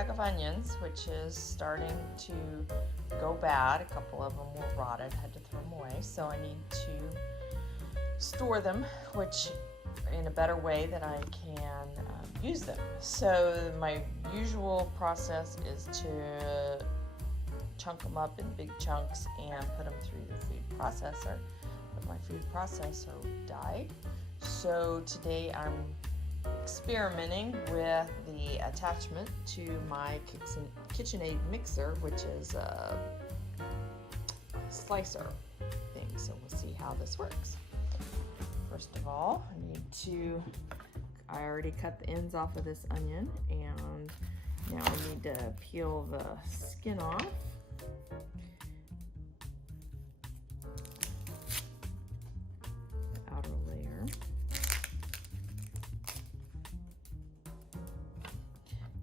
bag of onions, which is starting to go bad. A couple of them were rotted, had to throw them away. So I need to store them, which in a better way that I can use them. So my usual process is to chunk them up in big chunks and put them through the food processor. But my food processor died. So today I'm experimenting with the attachment to my KitchenAid mixer, which is a slicer thing. So we'll see how this works. First of all, I already cut the ends off of this onion, and now I need to peel the skin off. The outer layer.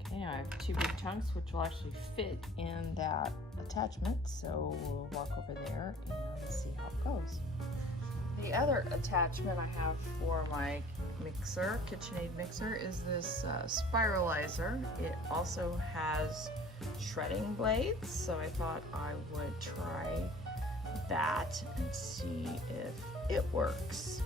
Okay, I have two big chunks which will actually fit in that attachment, so we'll walk over there and see how it goes. The other attachment I have for my mixer, KitchenAid mixer, is this spiralizer. It also has shredding blades, so I thought I would try that and see if it works.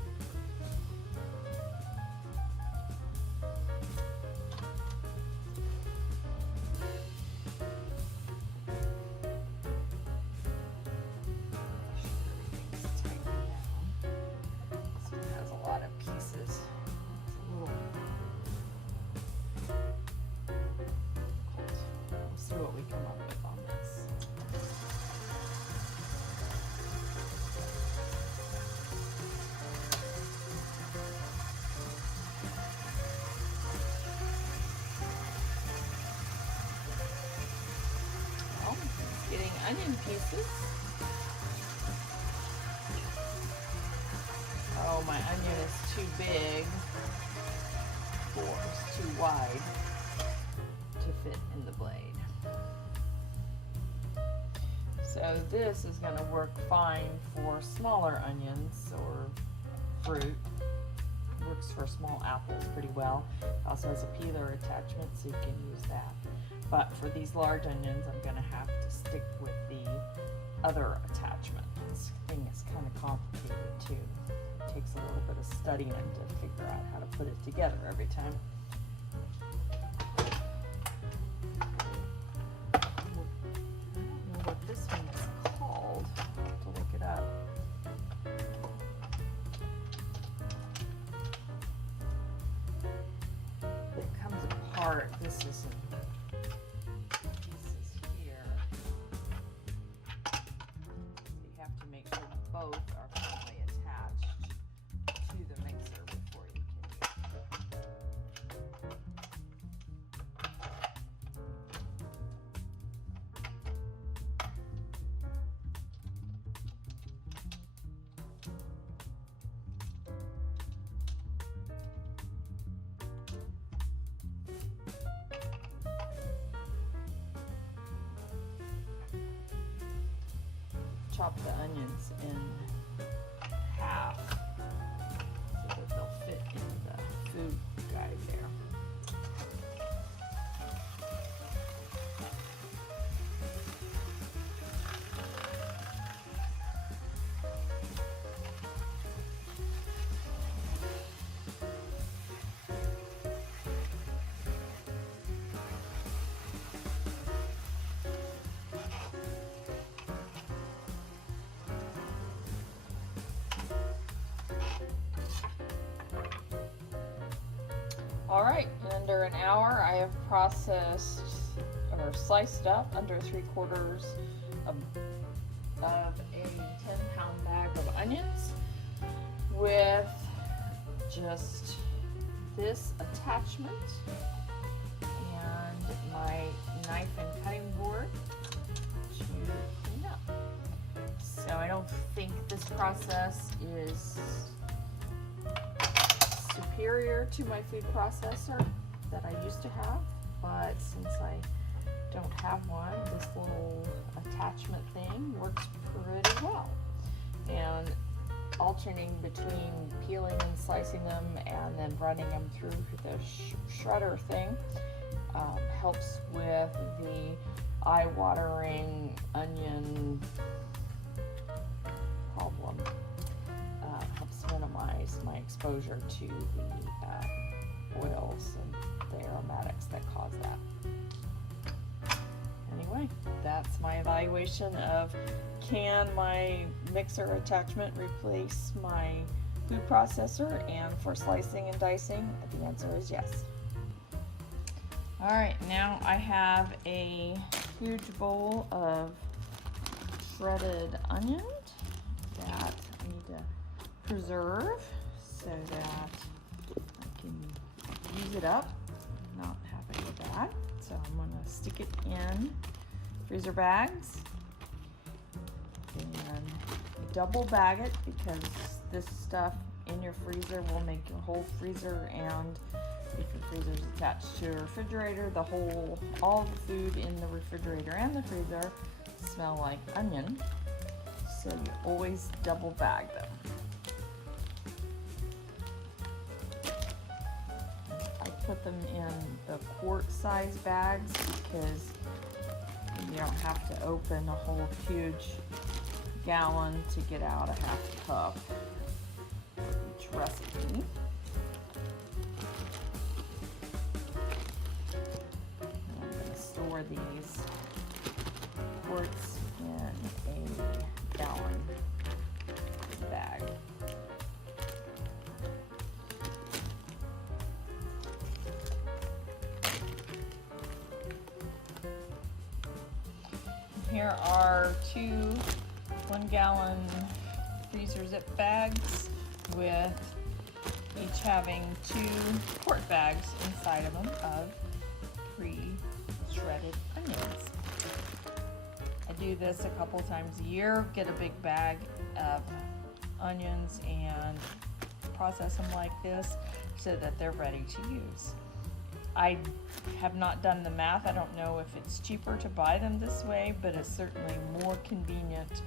See what we come up with on this. Well, it's getting onion pieces. Oh, my onion is too big, or it's too wide to fit in the blade. So this is going to work fine for smaller onions or fruit. Works for small apples pretty well. It also has a peeler attachment, so you can use that. But for these large onions, I'm going to have to stick with the other attachment. This thing is kind of complicated too. It takes a little bit of studying to figure out how to put it together every time. This one is called. I'll have to look it up. It comes apart. This is pieces here. So you have to make sure both are firmly attached to the mixer before you can use it. Chop the onions in half so that they'll fit in the food guide there. All right, in under an hour, I have processed or sliced up under 3/4 of a 10-pound bag of onions with just this attachment and my knife and cutting board to clean up. So I don't think this process is superior to my food processor that I used to have, but since I don't have one, this little attachment thing works pretty well. And alternating between peeling and slicing them and then running them through the shredder thing helps with the eye-watering onion problem. Helps minimize my exposure to the oils and the aromatics that cause that. Anyway, that's my evaluation of, can my mixer attachment replace my food processor? And for slicing and dicing, the answer is yes. Alright, now I have a huge bowl of shredded onion that I need to preserve so that I can use it up. I'm not happy with that, so I'm going to stick it in freezer bags and double bag it, because this stuff in your freezer will make your whole freezer, and if your freezer is attached to a refrigerator, all the food in the refrigerator and the freezer smell like onion. So you always double bag them. I put them in the quart size bags because you don't have to open a whole huge gallon to get out a half cup for each recipe. Store these quarts in a gallon bag. Here are 2 1-gallon freezer zip bags, with each having 2 quart bags inside of them of shredded onions. I do this a couple times a year, get a big bag of onions and process them like this so that they're ready to use. I have not done the math. I don't know if it's cheaper to buy them this way, but it's certainly more convenient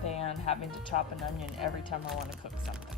than having to chop an onion every time I want to cook something.